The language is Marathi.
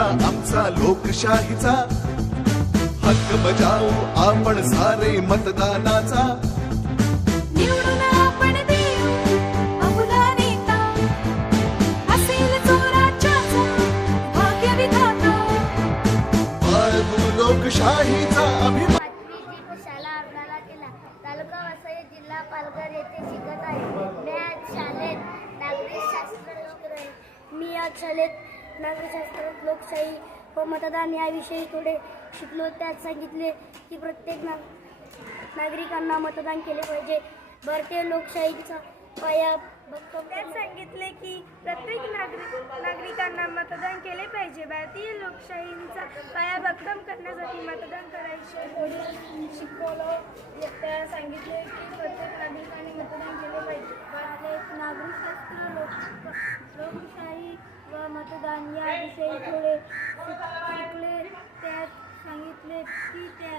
आमचा लोकशाहीचा. हक्क बजावू आपण सारे मतदानाचा. लोकशाहीचा अभिमान. पाचवी शाळा अर्धाला केला तालुका वसई जिल्हा पालघर येथे शिकत आहे. मी आज शाळेत नागरिकशास्त्र शिकत आहे मी आज शाळेत नागरिकशास्त्र लोकशाही व मतदान याविषयी थोडे शिकलो. त्यात सांगितले की प्रत्येक नाग नागरिकांना मतदान केले पाहिजे. भारतीय लोकशाहीचा पाया त्यात सांगितले की प्रत्येक नागरिक नागरिकांना मतदान केले पाहिजे. भारतीय लोकशाहीचा पाया भक्कम करण्यासाठी मतदान करायचे. थोडे शिकवलं. त्या सांगितले की प्रत्येक नागरिकांनी मतदान केले पाहिजे. नागरिकशास्त्र लोक लोकशाही व मतदान याविषयी थोडे शिकले त्यात सांगितले की त्या